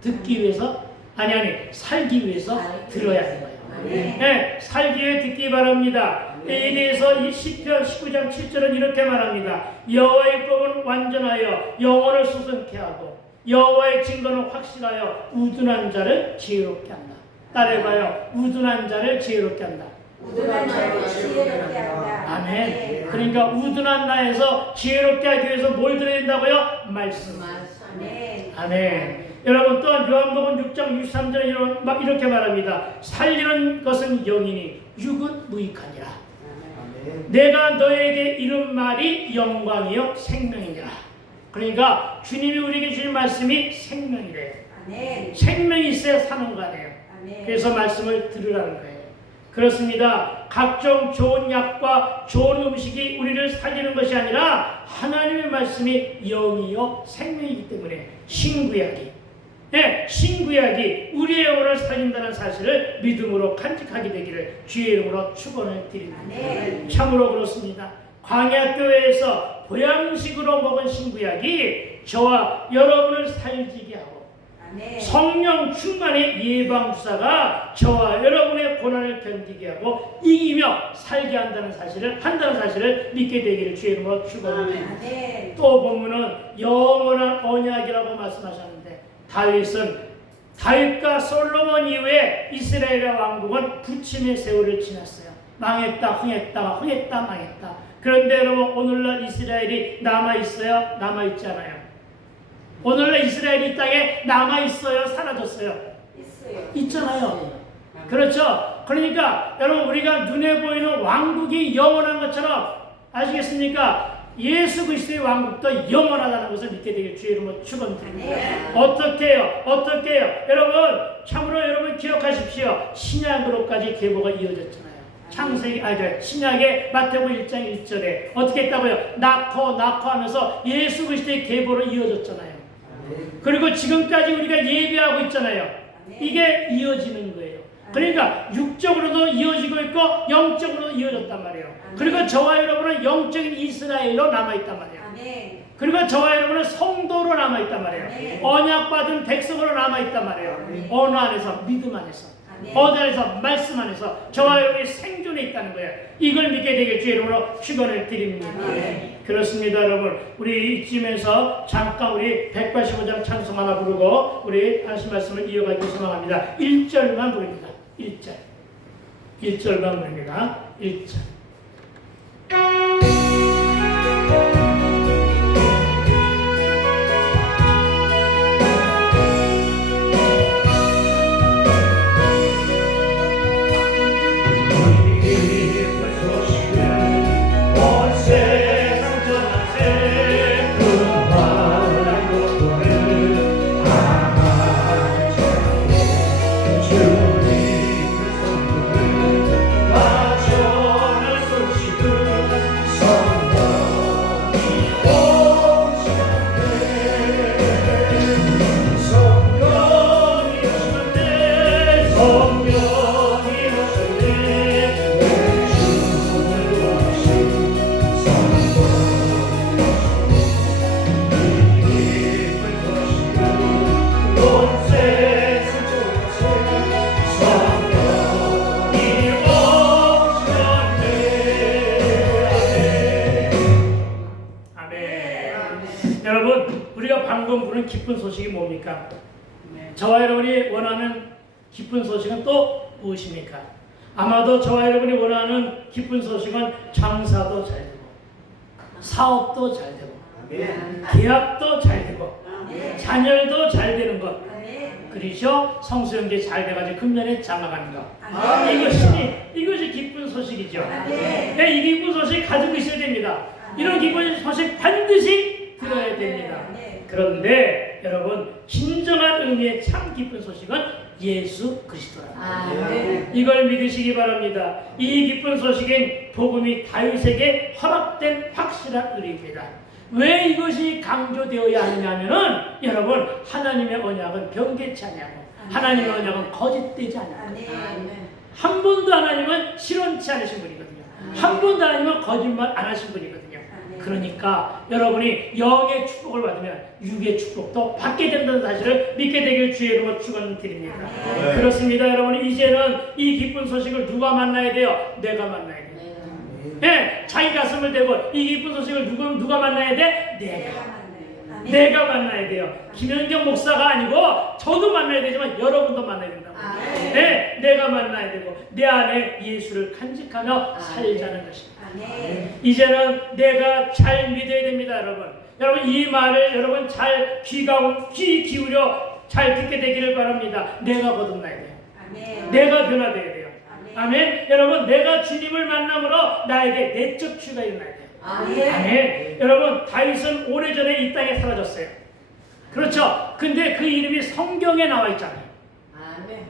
살기 위해서 들어야 하는 거예요. 네, 살기 위해 듣기 바랍니다. 이에 대해서 이 시편 19장 7절은 이렇게 말합니다. 여호와의 법은 완전하여 영혼을 수선케 하고 여호와의 증거는 확실하여 우둔한 자를 지혜롭게 한다. 따라해봐요. 우둔한 자를 지혜롭게 한다. 우둔한 자를 지혜롭게 한다. 아멘. 그러니까 우둔한 나에서 지혜롭게 하기 위해서 뭘 들어야 된다고요? 말씀. 아멘. 여러분, 또한 요한복음 6장 63절에 이렇게 말합니다. 살리는 것은 영이니 육은 무익하니라. 내가 너에게 이른 말이 영광이요 생명이니라. 그러니까 주님이 우리에게 주신 말씀이 생명이래요. 생명이 있어야 사는 거 아니에요. 그래서 말씀을 들으라는 거예요. 그렇습니다. 각종 좋은 약과 좋은 음식이 우리를 살리는 것이 아니라 하나님의 말씀이 영이요 생명이기 때문에 신구약이 예, 신구약이 우리의 영혼을 살린다는 사실을 믿음으로 간직하게 되기를 주의 이름으로 축원을 드립니다. 아멘. 참으로 그렇습니다. 광야교회에서 보양식으로 먹은 신구약이 저와 여러분을 살지게 하고 아멘. 성령 충만의 예방주사가 저와 여러분의 고난을 견디게 하고 이기며 살게 한다는 사실을 믿게 되기를 주의 이름으로 축원합니다. 아멘. 또 보면은 영원한 언약이라고 말씀하셨는데 다윗과 솔로몬 이후에 이스라엘의 왕국은 부침의 세월을 지났어요. 망했다 흥했다 망했다. 그런데 여러분 오늘날 이스라엘이 남아있어요? 남아있잖아요. 오늘날 이스라엘이 이 땅에 남아있어요? 사라졌어요? 있어요. 있잖아요. 그렇죠? 그러니까 여러분 우리가 눈에 보이는 왕국이 영원한 것처럼 아시겠습니까? 예수 그리스도의 왕국도 영원하다는 것을 믿게 되길 주의 이름으로 축원드립니다. 어떻게 해요? 여러분 참으로 여러분 기억하십시오. 신약으로까지 계보가 이어졌잖아요. 신약의 마태복음 1장 1절에 어떻게 했다고요? 낳고 하면서 예수 그리스도의 계보로 이어졌잖아요. 그리고 지금까지 우리가 예배하고 있잖아요. 이게 이어지는 거예요. 그러니까 육적으로도 이어지고 있고 영적으로도 이어졌단 말이에요. 그리고 저와 여러분은 영적인 이스라엘로 남아있단 말이에요. 그리고 저와 여러분은 성도로 남아있단 말이에요. 언약받은 백성으로 남아있단 말이에요. 언어 안에서, 믿음 안에서, 어디 안에서, 말씀 안에서 저와 여러분이 생존해 있다는 거예요. 이걸 믿게 되길 주의 이름으로 축원을 드립니다. 그렇습니다, 여러분. 우리 이쯤에서 잠깐 우리 185장 찬송 하나 부르고 우리 하신 말씀을 이어가기 소망합니다. 1절만 부릅니다. 1절만 부릅니다. 1절. 기쁜 소식이 뭡니까? 저와 여러분이 원하는 기쁜 소식은 또 무엇입니까? 아마도 저와 여러분이 원하는 기쁜 소식은 장사도 잘 되고 사업도 잘 되고 계약도 잘 되고 자녀도 잘 되는 것, 그렇죠? 성수형제 잘 돼가지고 금년에 장가가는 것, 이것이 기쁜 소식이죠. 네, 이 기쁜 소식 가지고 있어야 됩니다. 이런 기쁜 소식 반드시 들어야 됩니다. 그런데 여러분 진정한 의미의 참 기쁜 소식은 예수 그리스도랍니다. 이걸 믿으시기 바랍니다. 이 기쁜 소식은 복음이 다윗에게 허락된 확실한 의리입니다. 왜 이것이 강조되어야 하느냐면은 여러분 하나님의 언약은 변개치 아니하고 하나님의 언약은 거짓되지 않아요. 한 번도 하나님은 실언치 않으신 분이거든요. 한 번도 하나님은 거짓말 안 하신 분이거든요. 그러니까 여러분이 영의 축복을 받으면 육의 축복도 받게 된다는 사실을 믿게 되길 주의 이름으로 축원드립니다. 그렇습니다. 여러분 이제는 이 기쁜 소식을 누가 만나야 돼요? 내가 만나야 돼요. 네, 자기 가슴을 대고 이 기쁜 소식을 누가 만나야 돼? 내가 만나야 돼요. 김현경 목사가 아니고 저도 만나야 되지만 여러분도 만나야 된다고. 네, 내가 만나야 되고 내 안에 예수를 간직하며 살자는 것입니다. 이제는 내가 잘 믿어야 됩니다, 여러분. 여러분 이 말을 여러분 잘 귀 기울여 잘 듣게 되기를 바랍니다. 내가 거듭나야 돼요. 내가 변화되어야 돼요. 아멘. 여러분 내가 주님을 만남으로 나에게 내적 치유가 일어나야 돼요. 아멘. 여러분 다윗은 오래전에 이 땅에 사라졌어요. 그렇죠. 근데 그 이름이 성경에 나와 있잖아요.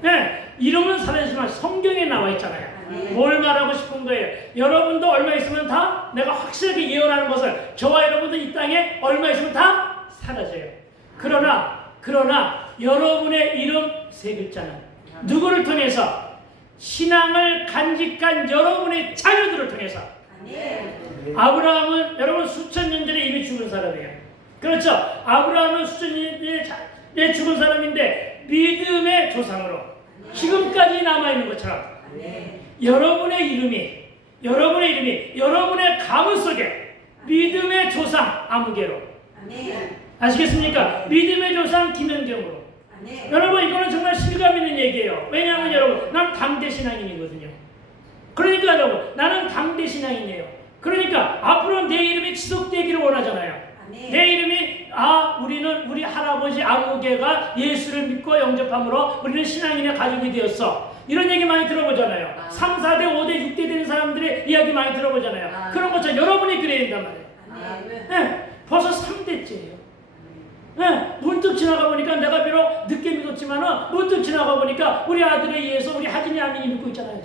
네, 이름은 사라지지만 성경에 나와 있잖아요. 뭘 말하고 싶은 거예요? 여러분도 얼마 있으면 다 내가 확실하게 예언하는 것을 저와 여러분도 이 땅에 얼마 있으면 다 사라져요. 그러나 여러분의 이름 세 글자는 누구를 통해서? 신앙을 간직한 여러분의 자녀들을 통해서. 아브라함은 여러분 수천 년 전에 이미 죽은 사람이에요. 그렇죠? 아브라함은 수천 년 전에 죽은 사람인데 믿음의 조상으로 지금까지 남아있는 것처럼 여러분의 이름이 여러분의 가문 속에 믿음의 조상 아무개로. 아시겠습니까? 믿음의 조상 김현경으로. 여러분 이거는 정말 실감 있는 얘기예요. 왜냐하면 여러분 난 당대 신앙인이거든요. 그러니까 여러분 나는 당대 신앙인이에요. 그러니까 앞으로 내 이름이 지속되기를 원하잖아요. 내 이름이 우리 할아버지 아무개가 예수를 믿고 영접함으로 우리는 신앙인의 가족이 되었어. 이런 얘기 많이 들어보잖아요. 3, 4대, 5대, 6대 되는 사람들의 이야기 많이 들어보잖아요. 그런 것처럼 여러분이 그래야 된단 말이에요. 네, 벌써 3대째예요. 네, 문득 지나가 보니까 내가 비록 늦게 믿었지만 문득 지나가 보니까 우리 아들에 의해서 우리 하진이 아민이 믿고 있잖아요.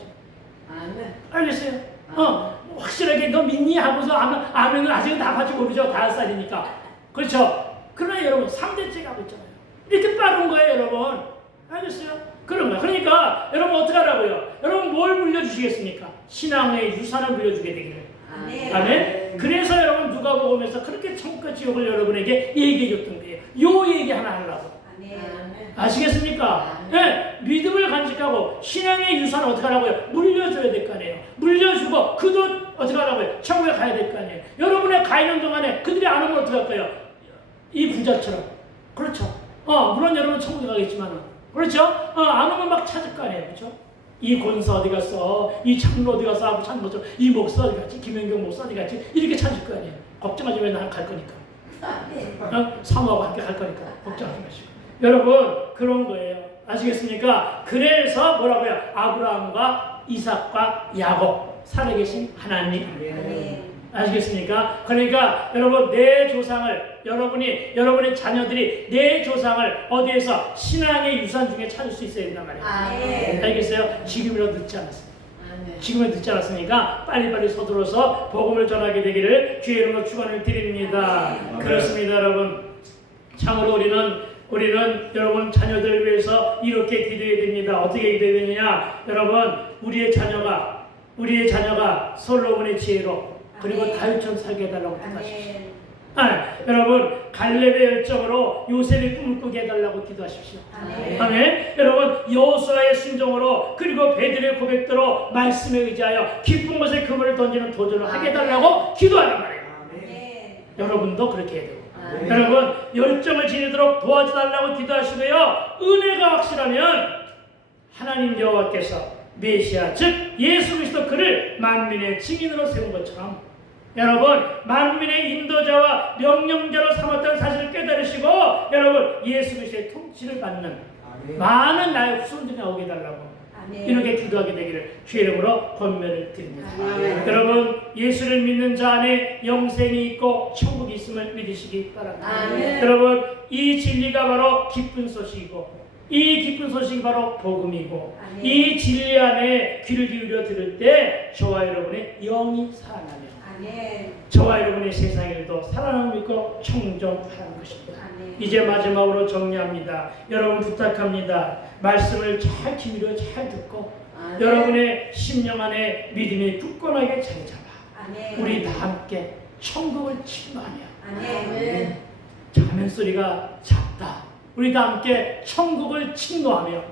알겠어요? 확실하게 너 믿니? 하고서 아멘은 아직은 다 같이 모르죠. 5살이니까. 그렇죠? 그러나 여러분 3대째 가고 있잖아요. 이렇게 빠른 거예요 여러분. 알겠어요? 그런 거예요. 그러니까 여러분 어떻게 하라고요? 여러분 뭘 물려주시겠습니까? 신앙의 유산을 물려주게 되기를. 아멘. 그래서 여러분 누가복음에서 그렇게 천국과 지옥을 여러분에게 얘기해 줬던 거예요. 요 얘기 하나 하려고. 아시겠습니까? 네, 믿음을 간직하고 신앙의 유산을 어떻게 하라고요? 물려줘야 될 거 아니에요. 물려주고 그 돈 어떻게 하라고요? 천국에 가야 될 거 아니에요. 여러분의 가 있는 동안에 그들이 안 오면 어떻게 할 거예요? 이 부자처럼. 그렇죠. 물론 여러분 천국에 가겠지만 그렇죠? 안 오면 막 찾을 거 아니에요. 그렇죠? 이 권사 어디 갔어? 이 장로 어디 갔어? 하고 찾는 것처럼 이 목사 어디 갔지? 김현경 목사 어디 갔지? 이렇게 찾을 거 아니에요. 걱정하지 마. 나는 갈 거니까. 사모하고 함께 갈 거니까 걱정하지 마시고. 여러분 그런 거예요. 아시겠습니까? 그래서 뭐라고요? 아브라함과 이삭과 야곱 살아계신 하나님. 아시겠습니까? 그러니까 여러분 내 조상을 여러분의 자녀들이 내 조상을 어디에서 신앙의 유산 중에 찾을 수 있어야 된단 말이에요. 알겠어요? 지금이라도 늦지 않았습니다. 지금은 듣지 않았으니까 빨리빨리 서둘러서 복음을 전하게 되기를 주의 이름으로 축원을 드립니다. 그렇습니다 여러분. 참으로 우리는 여러분 자녀들을 위해서 이렇게 기도해야 됩니다. 어떻게 기도해야 되느냐? 여러분 우리의 자녀가 솔로몬의 지혜로 그리고 다윗처럼 살게 해달라고 기도하십시오. 여러분 갈렙의 열정으로 요셉의 꿈을 꾸게 해달라고 기도하십시오. 아멘. 여러분 여호수아의 순종으로 그리고 베드로의 고백대로 말씀에 의지하여 깊은 곳에 그물을 던지는 도전을 하게 해달라고 기도하는 말이에요. 여러분도 그렇게 해야 되고 여러분 열정을 지니도록 도와주달라고 기도하시고요. 은혜가 확실하면 하나님 여호와께서 메시아 즉 예수 그리스도 그를 만민의 증인으로 세운 것처럼 여러분 만민의 인도자와 명령자로 삼았다는 사실을 깨달으시고 여러분 예수 그리스도의 통치를 받는 많은 나의 후손들이 나오게 해달라고 이렇게 기도하게 되기를 주의 이름으로 권면을 드립니다. 여러분 예수를 믿는 자 안에 영생이 있고 천국이 있음을 믿으시기 바랍니다. 여러분 이 진리가 바로 기쁜 소식이고 이 기쁜 소식이 바로 복음이고 이 진리 안에 귀를 기울여 들을 때 저와 여러분의 영이 살아나며 저와 여러분의 세상일도 살아남을 믿고 청정하는 것입니다. 이제 마지막으로 정리합니다. 여러분 부탁합니다. 말씀을 잘 기울여 잘 듣고 여러분의 심령 안에 믿음이 굳건하게 자리 잡아 우리 다 함께 천국을 침노하며 자면 소리가 작다. 우리 다 함께 천국을 침노하며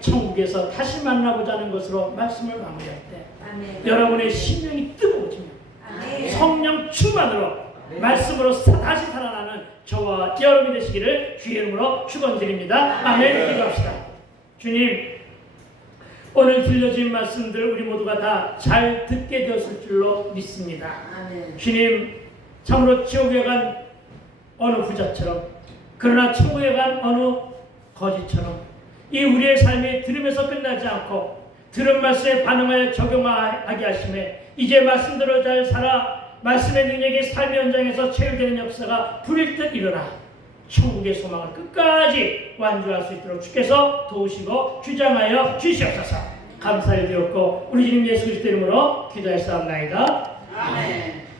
천국에서 다시 만나보자는 것으로 말씀을 마무리할 때 여러분의 심령이 뜨거워지며 성령 충만으로 말씀으로 다시 살아나는 저와 여러분이 되시기를 주의 이름으로 축원드립니다. 아멘. 기도합시다. 주님 오늘 들려진 말씀들 우리 모두가 다 잘 듣게 되었을 줄로 믿습니다. 주님 참으로 지옥에 간 어느 부자처럼 그러나 천국에 간 어느 거지처럼 이 우리의 삶이 들으면서 끝나지 않고 들은 말씀에 반응하여 적용하게 하심에 이제 말씀대로 잘 살아 말씀의 능력이 삶의 현장에서 체류되는 역사가 불일 듯 일어나 천국의 소망을 끝까지 완주할 수 있도록 주께서 도우시고 주장하여 주시옵소서. 감사히 되었고 우리 주님 예수 그리스도 이름으로 기도하였사옵나이다. 아멘.